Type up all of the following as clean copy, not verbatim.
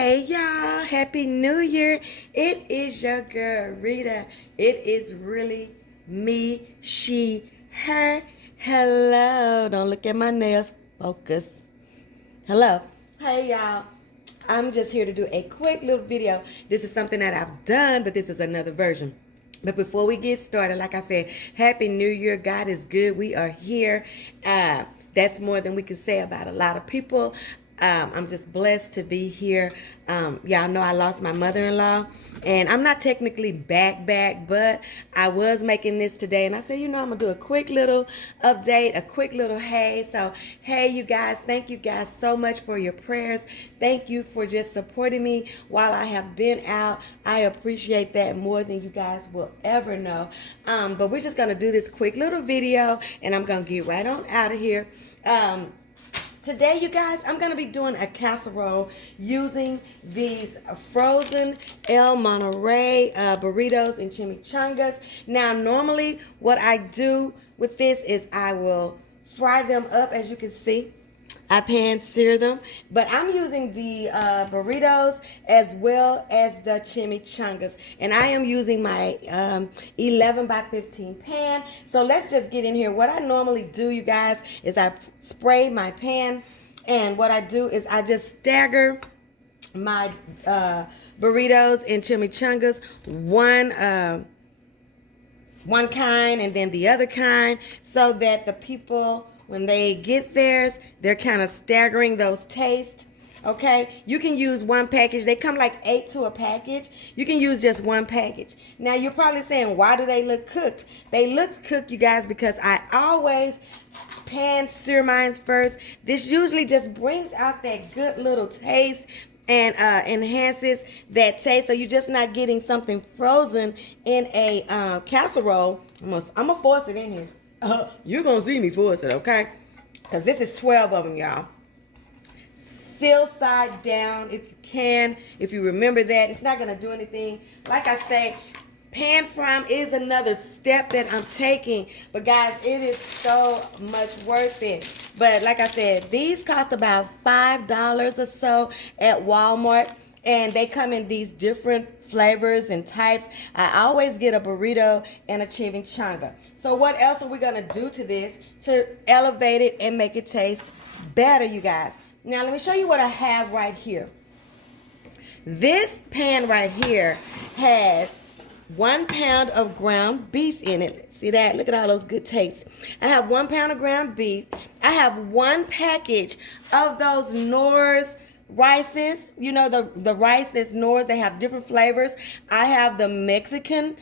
Hey y'all, Happy New Year. It is your girl Rita. It is really me, she, her. Hello. Don't look at my nails. Focus. Hello. Hey y'all. I'm just here to do a quick little video. This is something that I've done, but this is another version. But before we get started, like I said, Happy New Year. God is good. We are here. That's more than we can say about a lot of people. I'm just blessed to be here. Y'all know I lost my mother-in-law, and I'm not technically back, but I was making this today, and I said, I'm gonna do a quick little update, a quick little hey. So, hey, you guys, thank you guys so much for your prayers. Thank you for just supporting me while I have been out. I appreciate that more than you guys will ever know. But we're just gonna do this quick little video, and I'm gonna get right on out of here. Today, you guys, I'm going to be doing a casserole using these frozen ElMonterey burritos and chimichangas. Now, normally what I do with this is I will fry them up, as you can see. I pan sear them, but I'm using the burritos as well as the chimichangas, and I am using my 11 by 15 pan. So let's just get in here. What I normally do, you guys, is I spray my pan, and what I do is I just stagger my burritos and chimichangas, one kind and then the other kind, so that the people, when they get theirs, they're kind of staggering those tastes. Okay, you can use one package. They come like 8 to a package. You can use just one package. Now you're probably saying, why do they look cooked? They look cooked, you guys, because I always pan sear mine first. This usually just brings out that good little taste and enhances that taste. So you're just not getting something frozen in a casserole. I'm gonna force it in here. You're gonna see me force it, okay? Because this is 12 of them, y'all. Seal side down if you can. If you remember that, it's not gonna do anything. Like I say, pan frying is another step that I'm taking. But guys, it is so much worth it. But like I said, these cost about $5 or so at Walmart. And they come in these different flavors and types. I always get a burrito and a chimichanga. So what else are we gonna do to this to elevate it and make it taste better, you guys? Now let me show you what I have right here. This pan right here has 1 pound of ground beef in it. See that? Look at all those good tastes. I have 1 pound of ground beef. I have 1 package of those Knorr's rices. You know, the rice that's Knorr's, they have different flavors. I have the Mexican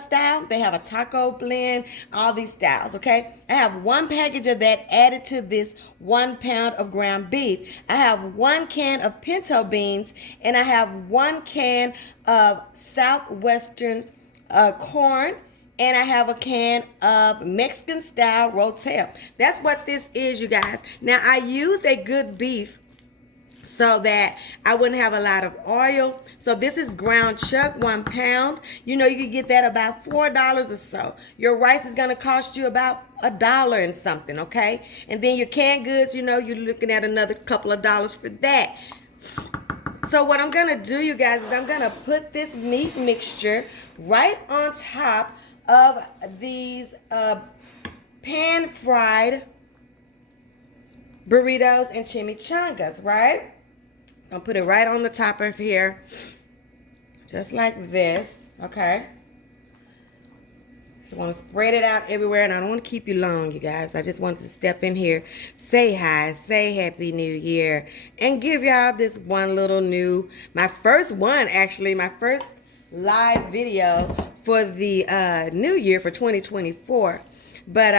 style. They have a taco blend, all these styles, okay? I have 1 package of that added to this 1 pound of ground beef. I have 1 can of pinto beans, and I have 1 can of southwestern corn, and I have a can of Mexican style Rotel. That's what this is, you guys. Now, I used a good beef so that I wouldn't have a lot of oil. So this is ground chuck, 1 pound. You know, you can get that about $4 or so. Your rice is gonna cost you about $1 and something, okay? And then your canned goods, you know, you're looking at another couple of dollars for that. So what I'm gonna do, you guys, is I'm gonna put this meat mixture right on top of these pan fried burritos and chimichangas, right? I'll put it right on the top of here, just like this, okay? So I want to spread it out everywhere, and I don't want to keep you long, you guys. I just wanted to step in here, say hi, say Happy New Year, and give y'all this one little my first one, actually, my first live video for the new year for 2024. But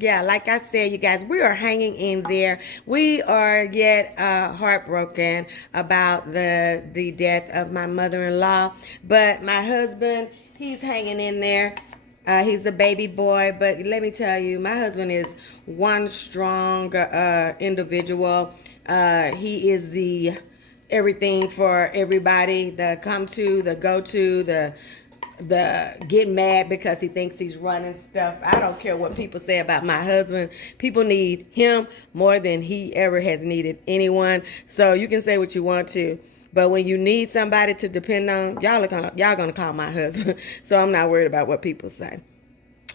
yeah, like I said, you guys, we are hanging in there. We are yet heartbroken about the death of my mother-in-law. But my husband, he's hanging in there. He's a baby boy, but let me tell you, my husband is one strong individual. He is the everything for everybody, the come to, the go to, the get mad because he thinks he's running stuff. I don't care what people say about my husband. People need him more than he ever has needed anyone. So you can say what you want to, But when you need somebody to depend on, y'all gonna call my husband. So I'm not worried about what people say.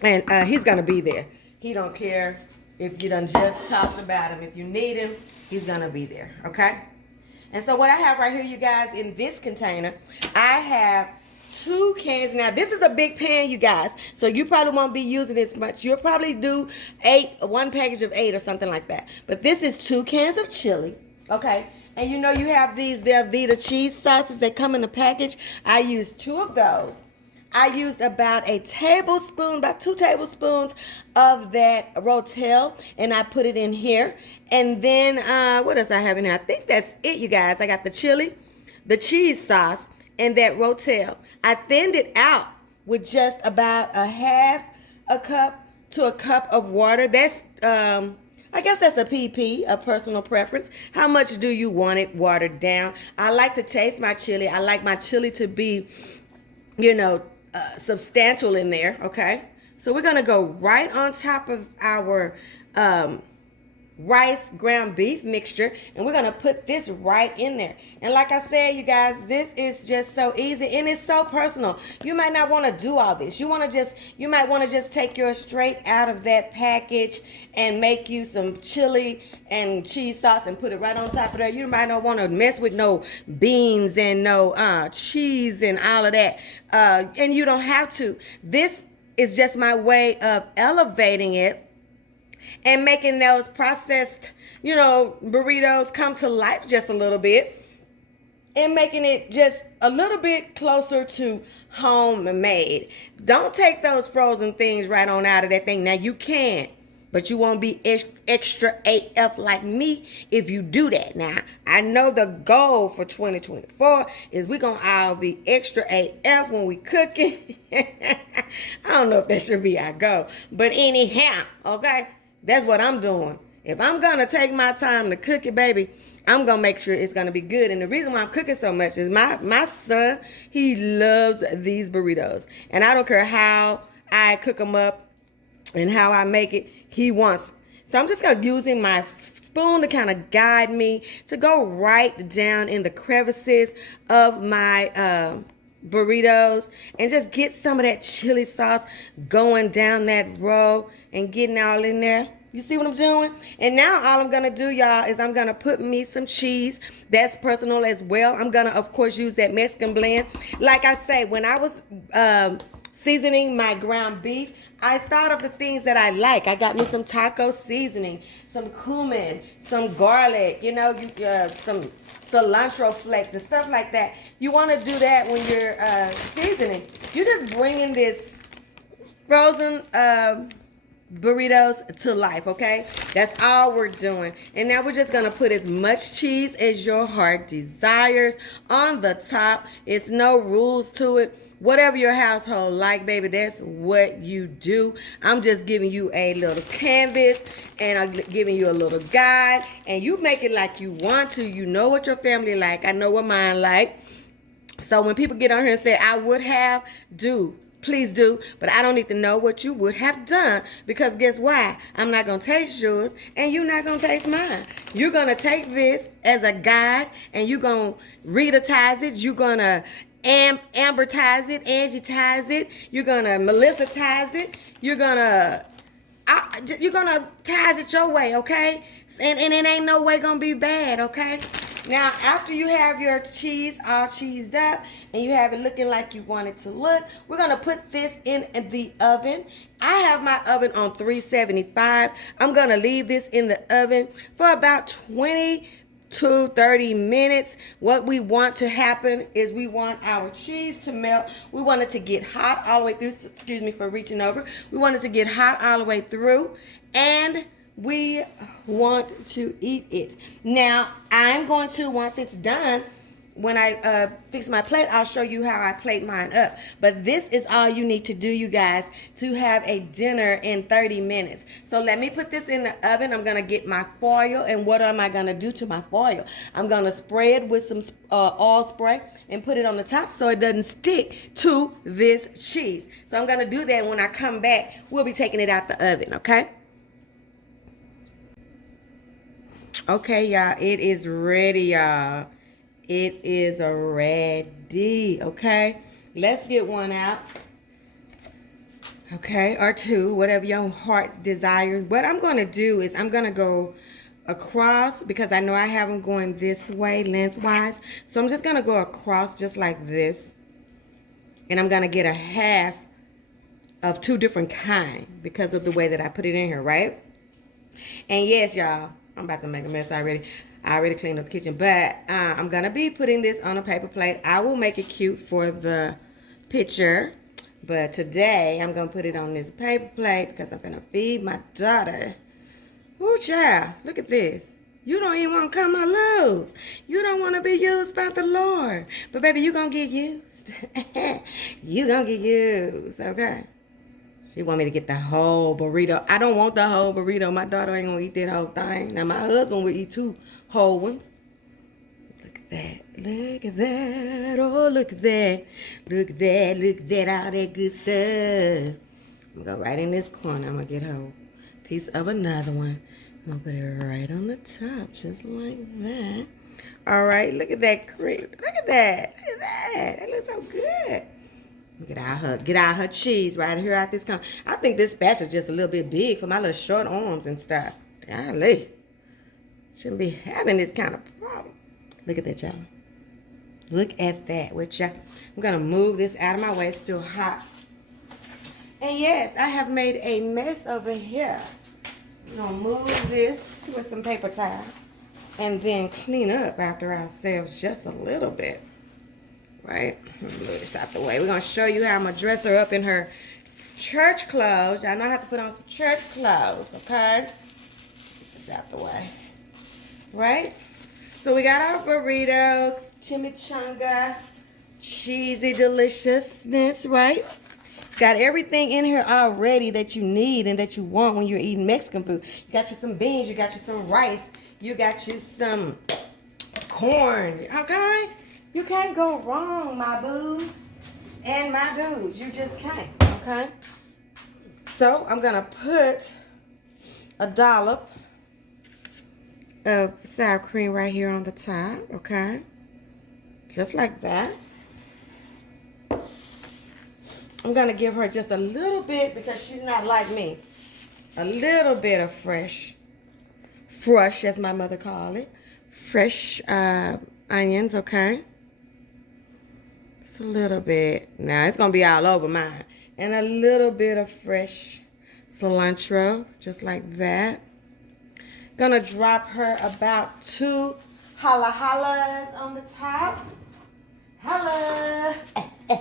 And he's gonna be there. He don't care if you done just talked about him. If you need him, he's gonna be there. Okay. And so what I have right here, you guys, in this container, I have 2 cans. Now, this is a big pan, you guys, so you probably won't be using this much. You'll probably do 1 package of 8 or something like that. But this is 2 cans of chili, okay? And you know you have these Velveeta cheese sauces that come in a package. I used 2 of those. I used about 2 tablespoons of that Rotel, and I put it in here. And then, what else I have in here? I think that's it, you guys. I got the chili, the cheese sauce, and that Rotel. I thinned it out with just about a half a cup to a cup of water. That's, I guess that's a PP, a personal preference. How much do you want it watered down? I like to taste my chili. I like my chili to be, you know, substantial in there, okay? So we're gonna go right on top of our rice ground beef mixture, and we're gonna put this right in there. And like I said, you guys, this is just so easy and it's so personal. You might not want to do all this. You might want to just take yours straight out of that package and make you some chili and cheese sauce and put it right on top of that. You might not want to mess with no beans and no cheese and all of that, and you don't have to. This is just my way of elevating it and making those processed, you know, burritos come to life just a little bit, and making it just a little bit closer to homemade. Don't take those frozen things right on out of that thing. Now you can, but you won't be extra AF like me if you do that. Now, I know the goal for 2024 is we're going to all be extra AF when we cook it. I don't know if that should be our goal, but anyhow, okay? That's what I'm doing. If I'm going to take my time to cook it, baby, I'm going to make sure it's going to be good. And the reason why I'm cooking so much is my son, he loves these burritos. And I don't care how I cook them up and how I make it, he wants it. So I'm just going to using my spoon to kind of guide me to go right down in the crevices of my burritos and just get some of that chili sauce going down that row and getting all in there. You see what I'm doing? And now all I'm going to do, y'all, is I'm going to put me some cheese. That's personal as well. I'm going to, of course, use that Mexican blend. Like I say, when I was seasoning my ground beef, I thought of the things that I like. I got me some taco seasoning, some cumin, some garlic, you know, some cilantro flakes and stuff like that. You want to do that when you're seasoning. You just bring in this frozen burritos to life, okay? That's all we're doing. And now we're just gonna put as much cheese as your heart desires on the top. It's no rules to it. Whatever your household like, baby, that's what you do. I'm just giving you a little canvas and I'm giving you a little guide, and you make it like you want to. You know what your family like. I know what mine like. So when people get on here and say, I would have, please do, but I don't need to know what you would have done, because guess why? I'm not going to taste yours and you're not going to taste mine. You're going to take this as a guide and you're going to Rita-tize it. You're going to Amber-tize it, Angie-tize it. You're going to Melissa-tize it. You're going to tize it your way, okay? And it ain't no way going to be bad, okay? Now, after you have your cheese all cheesed up and you have it looking like you want it to look, we're going to put this in the oven. I have my oven on 375. I'm going to leave this in the oven for about 20 to 30 minutes. What we want to happen is we want our cheese to melt. We want it to get hot all the way through. Excuse me for reaching over. We want it to get hot all the way through, and we want to eat it. Now, I'm going to, once it's done, when I fix my plate, I'll show you how I plate mine up. But this is all you need to do, you guys, to have a dinner in 30 minutes. So let me put this in the oven. I'm going to get my foil. And what am I going to do to my foil? I'm going to spray it with some oil spray and put it on the top so it doesn't stick to this cheese. So I'm going to do that. When I come back, we'll be taking it out the oven, okay? Okay, y'all, it is ready, y'all. it is ready, okay? Let's get one out. Okay, or two, whatever your heart desires. What I'm going to do is I'm going to go across because I know I have them going this way lengthwise. So I'm just going to go across just like this. And I'm going to get a half of two different kinds because of the way that I put it in here, right? And yes, y'all, I'm about to make a mess already. I already cleaned up the kitchen, but I'm going to be putting this on a paper plate. I will make it cute for the picture. But today, I'm going to put it on this paper plate because I'm going to feed my daughter. Ooh, child, look at this. You don't even want to come loose. You don't want to be used by the Lord. But, baby, you going to get used. You going to get used, okay? She want me to get the whole burrito. I don't want the whole burrito. My daughter ain't going to eat that whole thing. Now, my husband will eat 2 whole ones. Look at that. Look at that. Oh, look at that. Look at that. Look at that. All that good stuff. I'm going to go right in this corner. I'm going to get her a piece of another one. I'm going to put it right on the top. Just like that. All right. Look at that cream. Look at that. Look at that. That looks so good. Get out her cheese right here out this corner. I think this spatula is just a little bit big for my little short arms and stuff. Golly. Shouldn't be having this kind of problem. Look at that, y'all. Look at that. I'm going to move this out of my way. It's still hot. And yes, I have made a mess over here. I'm going to move this with some paper towel. And then clean up after ourselves just a little bit. Right? Move this out the way. We're going to show you how I'm going to dress her up in her church clothes. Y'all know I have to put on some church clothes, okay? Get this out the way. Right? So we got our burrito, chimichanga, cheesy deliciousness, right? It's got everything in here already that you need and that you want when you're eating Mexican food. You got you some beans, you got you some rice, you got you some corn, okay? You can't go wrong, my boos and my dudes. You just can't, okay? So I'm going to put a dollop of sour cream right here on the top, okay? Just like that. I'm going to give her just a little bit because she's not like me. A little bit of fresh as my mother called it. Fresh onions, okay? Just a little bit. Now, it's going to be all over mine. And a little bit of fresh cilantro, just like that. Gonna drop her about 2 halas on the top. Holla! I'm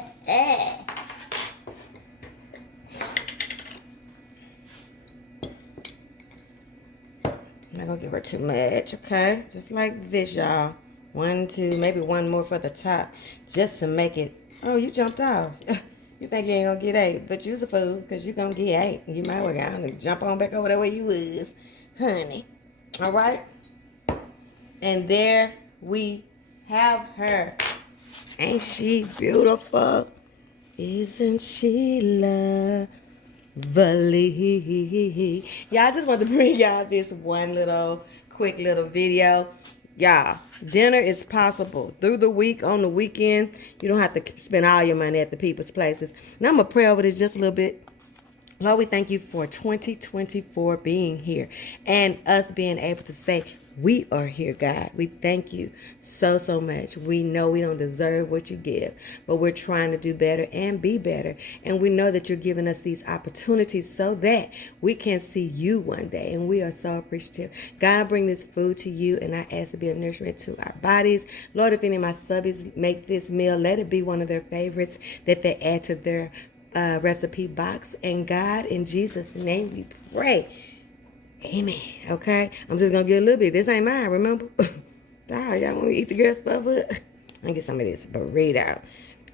not gonna give her too much, okay? Just like this, y'all. 1, 2, maybe one more for the top, just to make it. Oh, you jumped off. You think you ain't gonna get 8, but you's a fool, because you're gonna get 8. You might well go and jump on back over there where you was, honey. All right? And there we have her. Ain't she beautiful? Isn't she lovely? Y'all, I just want to bring y'all this one little quick little video. Y'all, dinner is possible through the week, on the weekend. You don't have to spend all your money at the people's places. Now I'm going to pray over this just a little bit. Lord, we thank you for 2024 being here and us being able to say, we are here, God. We thank you so much. We know we don't deserve what you give, but we're trying to do better and be better. And we know that you're giving us these opportunities so that we can see you one day. And we are so appreciative. God, I bring this food to you, and I ask to be a nourishment to our bodies. Lord, if any of my subbies make this meal, let it be one of their favorites that they add to their recipe box. And God, in Jesus' name we pray. Amen. Okay? I'm just going to get a little bit. This ain't mine, remember? Y'all want me to eat the girl stuff up? Let me get some of this burrito.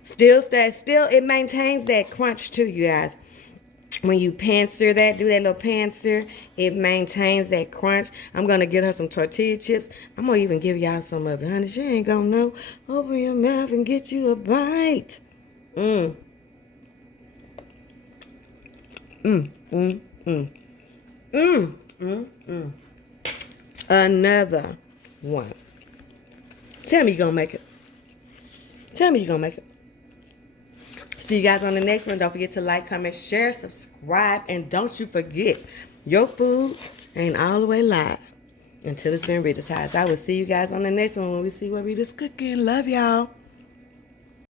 Still, it maintains that crunch too, you guys. When you pan-sear that, do that little pan-sear, it maintains that crunch. I'm going to get her some tortilla chips. I'm going to even give y'all some of it. Honey, she ain't going to know. Open your mouth and get you a bite. Mmm. Mmm. Mmm. Mmm. Mmm. Another one. Tell me you're gonna make it. Tell me you're gonna make it. See you guys on the next one. Don't forget to like, comment, share, subscribe, and don't you forget, your food ain't all the way live until it's been Rita's house. I will see you guys on the next one when we see what Rita's cooking. Love y'all.